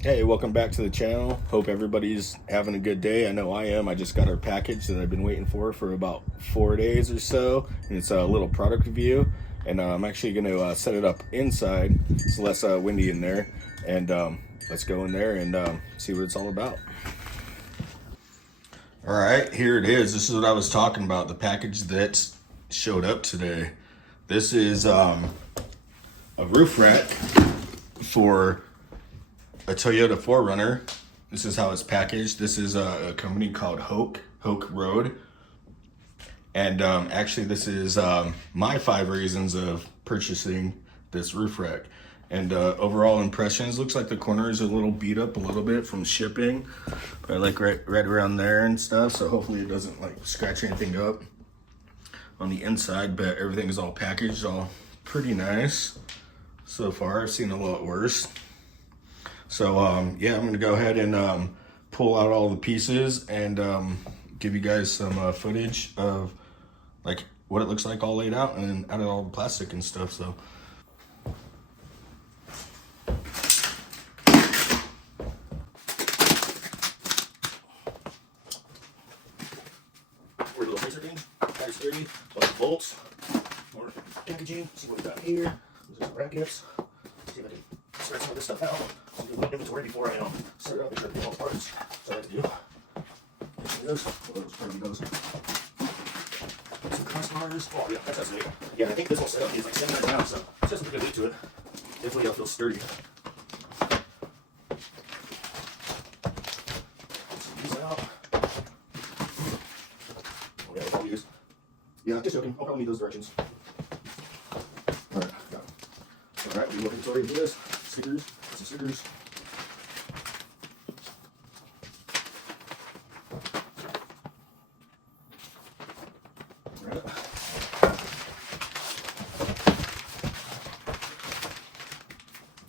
Hey, welcome back to the channel. Hope everybody's having a good day. I know I am. I just got our package that I've been waiting for about 4 days or so, and it's a little product review. And I'm actually going to set it up inside. It's less windy in there, and let's go in there and see what it's all about. All right, here it is. This is what I was talking about, the package that showed up today. This is a roof rack for a Toyota 4Runner. This is how it's packaged. This is a company called Hooke Road. And actually this is my 5 reasons of purchasing this roof rack. And overall impressions, looks like the corner is a little beat up a little bit from shipping, but like right around there and stuff. So hopefully it doesn't like scratch anything up on the inside, but everything is all packaged, all pretty nice so far. I've seen a lot worse. So yeah, I'm gonna go ahead and pull out all the pieces and give you guys some footage of like what it looks like all laid out, and then out of all the plastic and stuff. So we're a little razor thing, nice sturdy, like bolts, more packaging. See what we got here. These are some brackets. See if I can start some of this stuff out. So do a little inventory before I start out and get all parts. So I have to do. Those probably goes. Some crossbars. Oh yeah, that's neat. Yeah, I think this whole setup is like 700 pounds, so it doesn't look good to it. Definitely feels sturdy. These out. Oh yeah, I'll use. Yeah, just joking. I'll probably need those directions. Alright, got it. Alright, we look inventory for this. Stickers. Some stickers.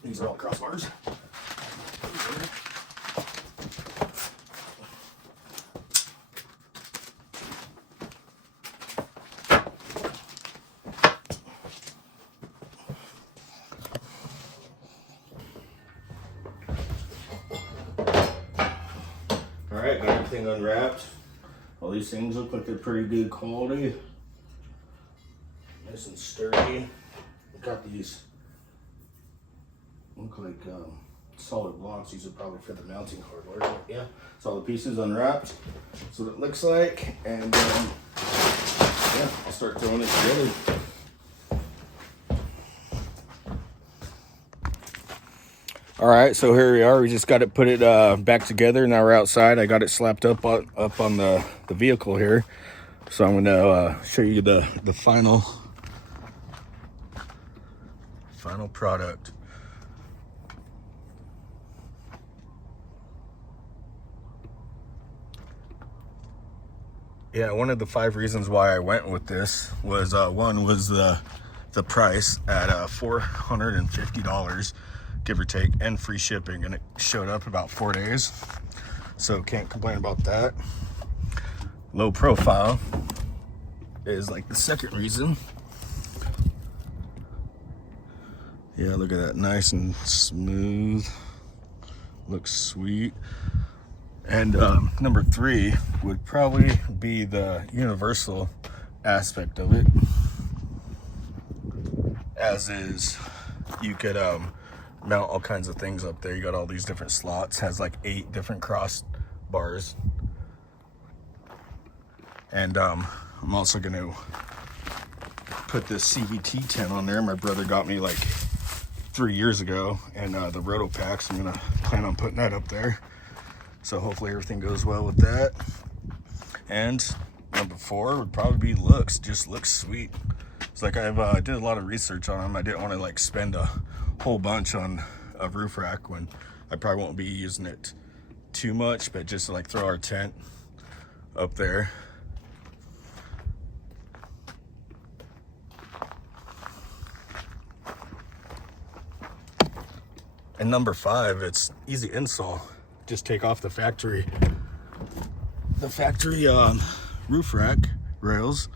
These are all crossbars. Alright, got everything unwrapped. All these things look like they're pretty good quality. Nice and sturdy. Got these look like solid blocks. These are probably for the mounting hardware. Yeah, so all the pieces unwrapped. That's what it looks like. And yeah, I'll start throwing it together. All right, so here we are. We just got it put it back together. Now we're outside. I got it slapped up on the vehicle here. So I'm gonna show you the final product. Yeah, one of the 5 reasons why I went with this was one was the price at $450, give or take, and free shipping, and it showed up about 4 days, so can't complain about that. Low profile is like the second reason. Yeah, look at that, nice and smooth, looks sweet. And number 3 would probably be the universal aspect of it, as is you could mount all kinds of things up there. You got all these different slots, has like 8 different cross bars. And I'm also going to put this CVT tent on there. My brother got me like 3 years ago, and the roto packs, I'm going to plan on putting that up there. So hopefully everything goes well with that. And number 4 would probably be looks. Just looks sweet. It's like I've did a lot of research on them. I didn't want to like spend a whole bunch on a roof rack when I probably won't be using it too much, but just to like throw our tent up there. And number 5, it's easy install. Just take off the factory roof rack rails,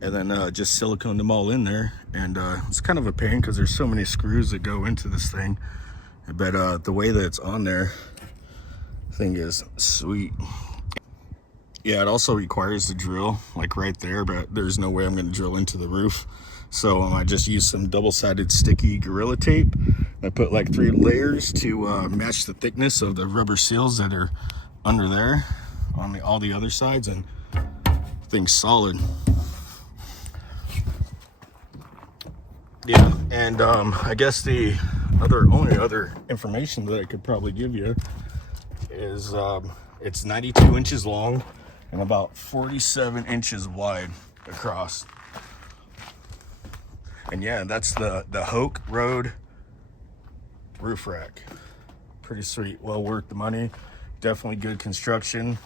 and then just silicone them all in there. And it's kind of a pain because there's so many screws that go into this thing, But the way that it's on there, I think is sweet. Yeah, it also requires the drill, like right there, but there's no way I'm going to drill into the roof. So I just used some double-sided sticky Gorilla Tape. I put like 3 layers to match the thickness of the rubber seals that are under there on all the other sides, and thing's solid. Yeah, and I guess the only other information that I could probably give you is it's 92 inches long and about 47 inches wide across. And yeah, that's the Hooke Road roof rack. Pretty sweet, well worth the money. Definitely good construction.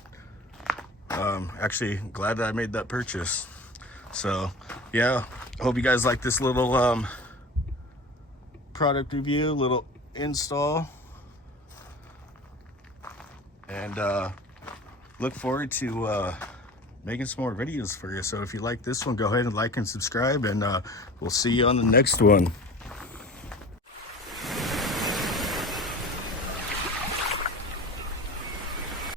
Actually glad that I made that purchase. So yeah, hope you guys like this little product review, little install, and look forward to making some more videos for you. So if you like this one, go ahead and like and subscribe, and we'll see you on the next one.